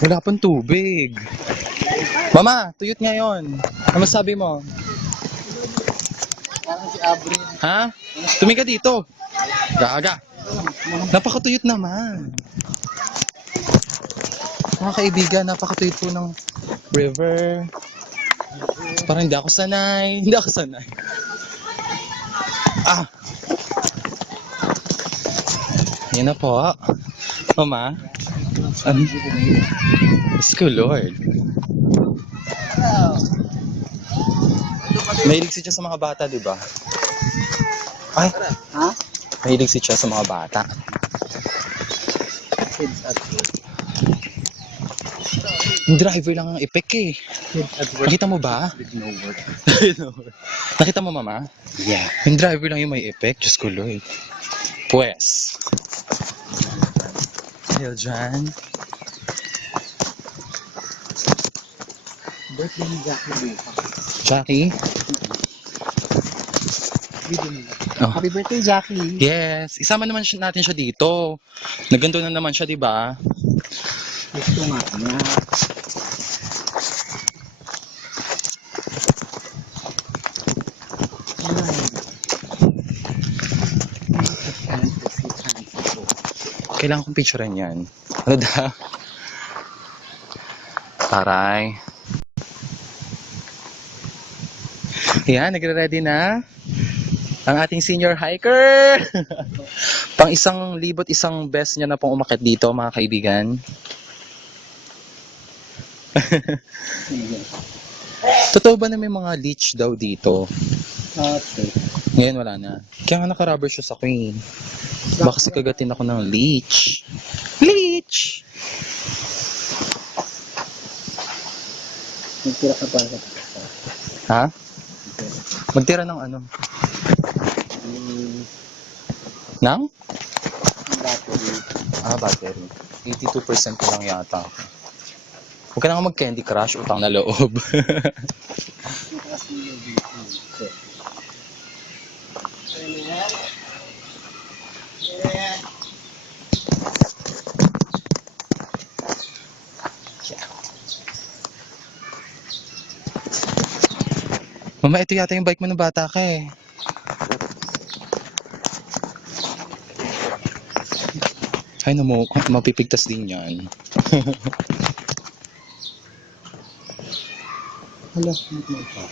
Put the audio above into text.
Wala pang tubig. Mama, tuyot ngayon. Ano masabi mo? Parang si Abril. Ha? Tumingin ka dito. Gaga. Napakatuyot naman. Mga kaibigan, napakatuyot po ng river. Parang hindi ako sanay. Hindi ako sanay. Ah! Yan na po. Mama. Ano? Diyos ko, Lord. Mahilig si Chia sa mga bata, di ba? Ay, Ha? mahilig si Chia sa mga bata. Kids at work. Yung driver lang ang epek eh. Kids at work Nakita mo ba? with no work. Nakita mo, mama? Yeah. Yung driver lang yung may epek. Diyos ko, Lord. Pues. Dahil dyan. Birthday ni Jackie bukas. Jackie? Oh. Happy birthday, Jackie. Yes. Isama naman siya- natin siya dito. Naganto na naman siya, di ba? Gusto nga niya. Kailangan kong picturean yan. Ano daw? Taray. Yan, nagre-ready na ang ating senior hiker. Pang isang libot, isang best niya na pong umakit dito, mga kaibigan. Totoo ba na may mga leech daw dito? Okay. Ngayon wala na. Kaya nga naka-rubber shoes ako eh. Baka kasi kagatin ako ng leech. Leech! Nagtira ka para sa Ha? Magtira ng ano? Mm, Nang? battery. Ah, battery. 82% ko lang yata. Huwag ka na nga mag-candy crush, utang na loob. Yung dito. Mama, ito yata yung bike mo ng bata ka eh. Ay, no, mo, mapipigtas din yan. Hala, ano mo ito?